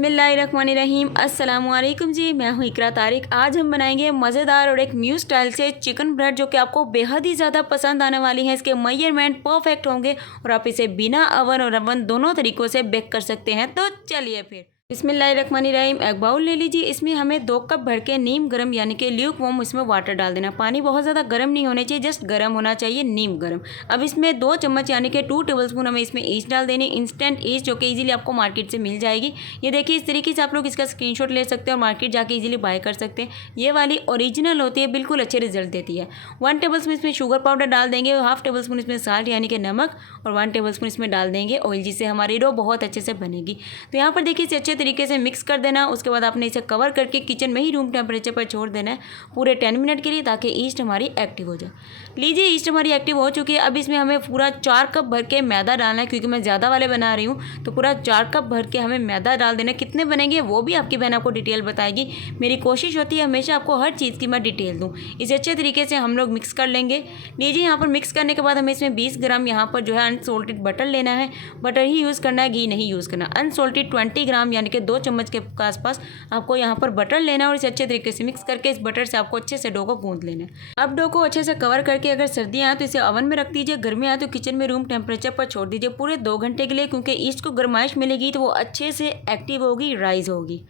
बिस्मिल्लाहिर्रहमानिर्रहीम अस्सलामुअलैकुम जी, मैं हूँ इकरा तारिक। आज हम बनाएंगे मज़ेदार और एक न्यू स्टाइल से चिकन ब्रेड जो कि आपको बेहद ही ज़्यादा पसंद आने वाली है। इसके मेजरमेंट परफेक्ट होंगे और आप इसे बिना अवन और अवन दोनों तरीक़ों से बेक कर सकते हैं। तो चलिए फिर बिस्मिल्लाहिर्रहमानिर्रहीम। एक बाउल ले लीजिए, इसमें हमें 2 कप भर के नीम गर्म यानी कि ल्यूक वार्म इसमें वाटर डाल देना। पानी बहुत ज़्यादा गर्म नहीं होना चाहिए, जस्ट गर्म होना चाहिए, नीम गर्म। अब इसमें 2 चम्मच यानी कि 2 टेबलस्पून हमें इसमें ईस्ट डाल देनी, इंस्टेंट ईस्ट जो कि इजीली आपको मार्केट से मिल जाएगी। ये देखिए इस तरीके से आप लोग इसका स्क्रीनशॉट ले सकते हैं और मार्केट जाके इजीली बाय कर सकते हैं। ये वाली ओरिजिनल होती है, बिल्कुल अच्छे रिजल्ट देती है। 1 टेबलस्पून इसमें शुगर पाउडर डाल देंगे, हाफ टेबलस्पून इसमें साल्ट यानी कि नमक और 1 टेबलस्पून इसमें डाल देंगे ऑयल, जिससे हमारी डो बहुत अच्छे से बनेगी। तो यहाँ पर देखिए इसे अच्छे तरीके से मिक्स कर देना। उसके बाद आपने इसे कवर करके किचन में ही रूम टेम्परेचर पर छोड़ देना है पूरे 10 मिनट के लिए, ताकि ईस्ट हमारी एक्टिव हो जाए। लीजिए ईस्ट हमारी एक्टिव हो चुकी है। अब इसमें हमें पूरा 4 कप भर के मैदा डालना है, क्योंकि मैं ज़्यादा वाले बना रही हूँ तो पूरा 4 कप भर के हमें मैदा डाल देना है। कितने बनेंगे वो भी आपकी बहन आपको डिटेल बताएगी। मेरी कोशिश होती है हमेशा आपको हर चीज़ की मैं डिटेल दूँ। इसे अच्छे तरीके से हम लोग मिक्स कर लेंगे। लीजिए यहाँ पर मिक्स करने के बाद हमें इसमें 20 ग्राम यहाँ पर जो है अनसोल्टेड बटर लेना है। बटर ही यूज़ करना है, घी नहीं यूज़ करना। अनसोल्टेड 20 ग्राम यानी कि 2 चम्मच के आसपास आपको यहाँ पर बटर लेना है और इसे अच्छे तरीके से मिक्स करके इस बटर से आपको अच्छे से डो को गूंथ लेना है। अब डो को अच्छे से कवर करके अगर सर्दियाँ आए तो इसे ओवन में रख दीजिए, गर्मियाँ आए तो किचन में रूम टेम्परेचर पर छोड़ दीजिए पूरे 2 घंटे के लिए, क्योंकि ईस्ट को गर्माइश मिलेगी तो वो अच्छे से एक्टिव होगी, राइज होगी।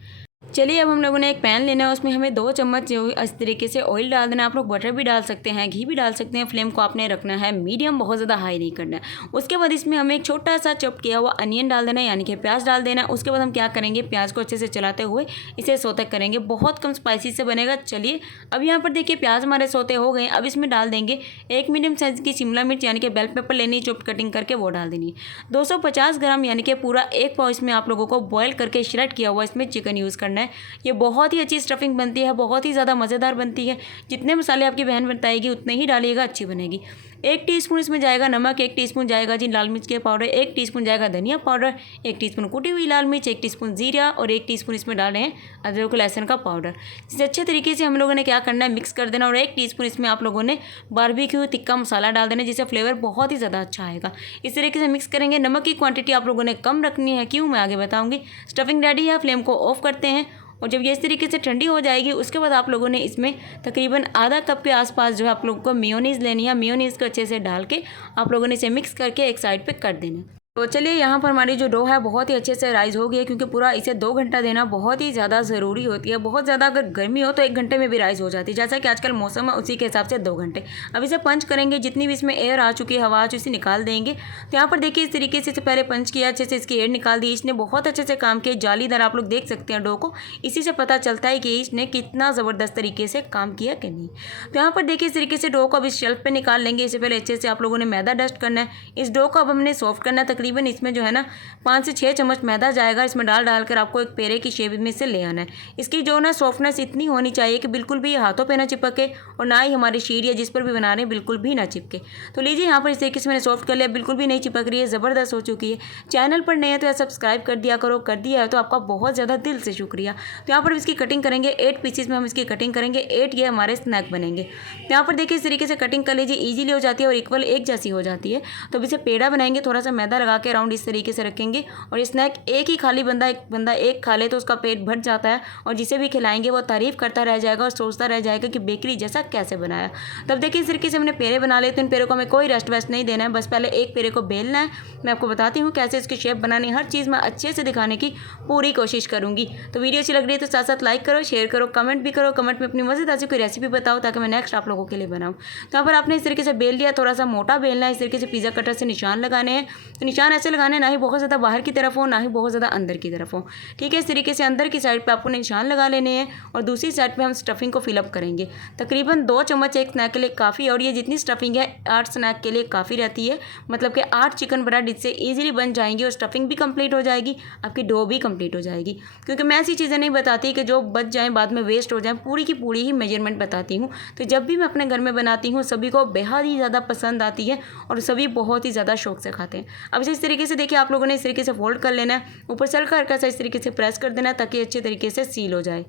चलिए अब हम लोगों ने एक पैन लेना है, उसमें हमें 2 चम्मच जो इस तरीके से ऑयल डाल देना। आप लोग बटर भी डाल सकते हैं, घी भी डाल सकते हैं। फ्लेम को आपने रखना है मीडियम, बहुत ज़्यादा हाई नहीं करना है। उसके बाद इसमें हमें एक छोटा सा चॉप किया हुआ अनियन डाल देना है, यानी कि प्याज डाल देना है। उसके बाद हम क्या करेंगे, प्याज को अच्छे से चलाते हुए इसे सौते करेंगे। बहुत कम स्पाइसी से बनेगा। चलिए अब यहाँ पर देखिए प्याज हमारे सौते हो गए। अब इसमें डाल देंगे 1 मीडियम साइज़ की शिमला मिर्च यानी कि बेल पेपर लेनी, चॉप कटिंग करके वो डाल देनी। 250 ग्राम यानी कि पूरा 1 पाव इसमें आप लोगों को बॉयल करके श्रेड किया हुआ इसमें चिकन यूज़ करना है। ये बहुत ही अच्छी स्टफिंग बनती है, बहुत ही ज़्यादा मज़ेदार बनती है। जितने मसाले आपकी बहन बताएगी उतने ही डालिएगा, अच्छी बनेगी। 1 टीस्पून इसमें जाएगा नमक, 1 टीस्पून जाएगा जी लाल मिर्च के पाउडर, 1 टीस्पून जाएगा धनिया पाउडर, 1 टीस्पून कुटी हुई लाल मिर्च, 1 टीस्पून जीरा और 1 टीस्पून इसमें डाल रहे हैं अदरक लहसुन का पाउडर। इसे अच्छे तरीके से हम लोगों ने क्या करना है, मिक्स कर देना। और 1 टीस्पून इसमें आप लोगों ने बारबेक्यू तिक्का मसाला डाल देना, जिससे फ्लेवर बहुत ही ज़्यादा अच्छा आएगा। इस तरीके से मिक्स करेंगे। नमक की क्वांटिटी आप लोगों ने कम रखनी है, क्यों मैं आगे बताऊँगी। स्टफिंग रेडी है, फ्लेम को ऑफ करते हैं। और जब ये इस तरीके से ठंडी हो जाएगी उसके बाद आप लोगों ने इसमें तकरीबन आधा कप के आसपास जो है आप लोगों को मेयोनीज़ लेनी है। मेयोनीज़ को अच्छे से डाल के आप लोगों ने इसे मिक्स करके एक साइड पे कर देना। तो चलिए यहाँ पर हमारी जो डो है बहुत ही अच्छे से राइज हो गई है, क्योंकि पूरा इसे 2 घंटा देना बहुत ही ज़्यादा ज़रूरी होती है। बहुत ज़्यादा अगर गर्मी हो तो 1 घंटे में भी राइज हो जाती है, जैसा कि आजकल मौसम है उसी के हिसाब से 2 घंटे। अब इसे पंच करेंगे, जितनी भी इसमें एयर आ चुकी है, हवा आ चुकी, इसे निकाल देंगे। तो यहाँ पर देखिए इस तरीके से पहले पंच किया, अच्छे से इसकी एयर निकाल दी। इसने बहुत अच्छे से काम किया, जालीदार आप लोग देख सकते हैं डो को। इसी से पता चलता है कि इसने कितना ज़बरदस्त तरीके से काम किया कि नहीं। तो यहाँ पर देखिए इस तरीके से डो को अब इस शेल्फ पर निकाल लेंगे। इससे पहले अच्छे से आप लोगों ने मैदा डस्ट करना है। इस डो को अब हमने सॉफ्ट करना है। तकरीबन इसमें जो है ना 5 से 6 चम्मच मैदा जाएगा। इसमें डालकर आपको एक पेड़े की शेप में से ले आना है। इसकी जो ना सॉफ्टनेस इतनी होनी चाहिए कि बिल्कुल भी हाथों पे ना चिपके और ना ही हमारी शीट या जिस पर भी बना रहे हैं बिल्कुल भी ना चिपके। तो लीजिए यहाँ पर इस तरीके से मैंने सॉफ्ट कर लिया, बिल्कुल भी नहीं चिपक रही है, ज़बरदस्त हो चुकी है। चैनल पर नए हैं तो यार सब्सक्राइब कर दिया करो, कर दिया है तो आपका बहुत ज़्यादा दिल से शुक्रिया। तो यहाँ पर इसकी कटिंग करेंगे, 8 पीसेस में हम इसकी कटिंग करेंगे। 8 ये हमारे स्नैक बनेंगे। तो यहाँ पर देखिए इस तरीके से कटिंग कर लीजिए, ईजिली हो जाती है और इक्वल एक जैसी हो जाती है। तो अब इसे पेड़ा बनाएंगे, थोड़ा सा मैदा लगा के राउंड इस तरीके से रखेंगे। और ये स्नैक एक ही खाली बंदा एक खा ले तो उसका पेट भर जाता है, और जिसे भी खिलाएंगे वो तारीफ़ करता रह जाएगा और सोचता रह जाएगा कि बेकरी जैसा कैसे बनाया। तब देखिए इस तरीके से हमने पेड़े बना लिए। तो इन पेड़ों को हमें कोई रेस्ट वेस्ट नहीं देना है, बस पहले एक पेड़े को बेलना है। मैं आपको बताती हूँ कैसे इसकी शेप बनानी, हर चीज़ मैं अच्छे से दिखाने की पूरी कोशिश करूँगी। तो वीडियो अच्छी लग रही है तो साथ साथ लाइक करो, शेयर करो, कमेंट भी करो। कमेंट में अपनी मज़ेदार सी कोई रेसिपी बताओ ताकि मैं नेक्स्ट आप लोगों के लिए बनाऊँ। तो यहाँ पर आपने इस तरीके से बेल लिया, थोड़ा सा मोटा बेलना है। इस तरीके से पिज़्ज़ा कटर से निशान लगाने हैं। तो निशान ऐसे लगाने ना ही बहुत ज़्यादा बाहर की तरफ हो, ना ही बहुत ज़्यादा अंदर की तरफ हो। ठीक है, इस तरीके से अंदर की साइड पे आपको निशान लगा लेने हैं और दूसरी साइड पे हम स्टफिंग को फिलअप करेंगे। तकरीबन 2 चम्मच एक स्नैक के लिए काफ़ी, और ये जितनी स्टफिंग है 8 स्नैक के लिए काफ़ी रहती है। मतलब कि 8 चिकन ब्रेड इससे ईजिली बन जाएंगी और स्टफिंग भी कंप्लीट हो जाएगी, आपकी डो भी कंप्लीट हो जाएगी। क्योंकि मैं ऐसी चीज़ें नहीं बताती कि जो बच जाएँ बाद में वेस्ट हो जाएँ, पूरी की पूरी ही मेजरमेंट बताती हूँ। तो जब भी मैं अपने घर में बनाती हूँ सभी को बेहद ही ज़्यादा पसंद आती है और सभी बहुत ही ज़्यादा शौक से खाते हैं। अब इस तरीके से देखिए आप लोगों ने इस तरीके से फोल्ड कर लेना है, ऊपर से हल्का हल्का सा इस तरीके से प्रेस कर देना ताकि अच्छे तरीके से सील हो जाए।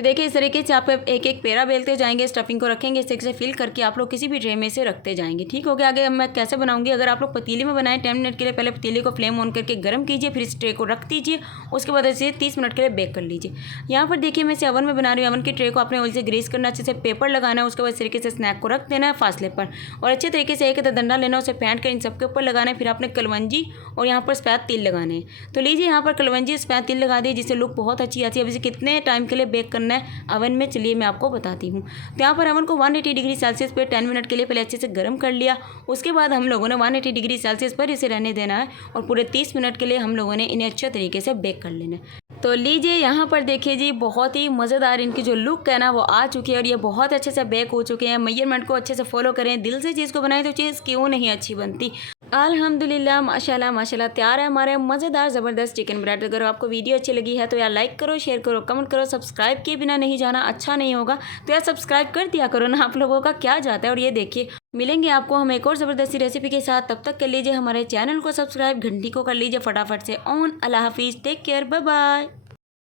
तो देखिए इस तरीके से आप एक एक पेड़ा बेलते जाएंगे, स्टफिंग को रखेंगे, इस तरीके से फिल करके आप लोग किसी भी ट्रे में से रखते जाएंगे। ठीक हो गया। आगे मैं कैसे बनाऊंगी, अगर आप लोग पतीले में बनाएं 10 मिनट के लिए पहले पतीले को फ्लेम ऑन करके गर्म कीजिए, फिर इस ट्रे को रख दीजिए, उसके बाद इसे 30 मिनट के लिए बेक कर लीजिए। यहाँ पर देखिए मैं इसे ओवन में बना रही हूँ। ओवन की ट्रे को आपने ऑयल से ग्रीस करना, अच्छे से पेपर लगाना है, उसके बाद इस तरीके से स्नैक को रख देना है फासले पर और अच्छे तरीके से एक डंडा लेना, उसे फेंट कर इन सबके ऊपर लगाना है। फिर आपने कलवंजी और यहाँ पर सफ़ेद तिल लगाने हैं। तो लीजिए यहाँ पर कलवंजी सफ़ेद तिल लगा दिए, जिससे लुक बहुत अच्छी आती है। अब इसे कितने टाइम के लिए बेक करना है ओवन में, चलिए मैं आपको बताती हूँ। तो यहाँ पर ओवन को 180 डिग्री सेल्सियस पर 10 मिनट के लिए पहले अच्छे से गर्म कर लिया। उसके बाद हम लोगों ने 180 डिग्री सेल्सियस पर इसे रहने देना है और पूरे 30 मिनट के लिए हम लोगों ने इन्हें अच्छे तरीके से बेक कर लेना है। तो लीजिए यहाँ पर देखिए जी, बहुत ही मज़ेदार इनकी जो लुक है ना वो आ चुकी है और ये बहुत अच्छे से बेक हो चुके हैं। मेजरमेंट को अच्छे से फॉलो करें, दिल से चीज़ को बनाएं तो चीज़ क्यों नहीं अच्छी बनती। अल्हम्दुलिल्लाह माशाल्लाह माशाल्लाह तैयार है हमारे मज़ेदार ज़बरदस्त चिकन ब्रेड। अगर आपको वीडियो अच्छी लगी है तो यार लाइक करो, शेयर करो, कमेंट करो। सब्सक्राइब किए बिना नहीं जाना, अच्छा नहीं होगा तो यार सब्सक्राइब कर दिया करो ना, आप लोगों का क्या जाता है। और ये देखिए मिलेंगे आपको हम एक और ज़बरदस्ती रेसिपी के साथ, तब तक कर लीजिए हमारे चैनल को सब्सक्राइब, घंटी को कर लीजिए फटाफट से ऑन। अल्लाह हाफिज़, टेक केयर, बाय बाय।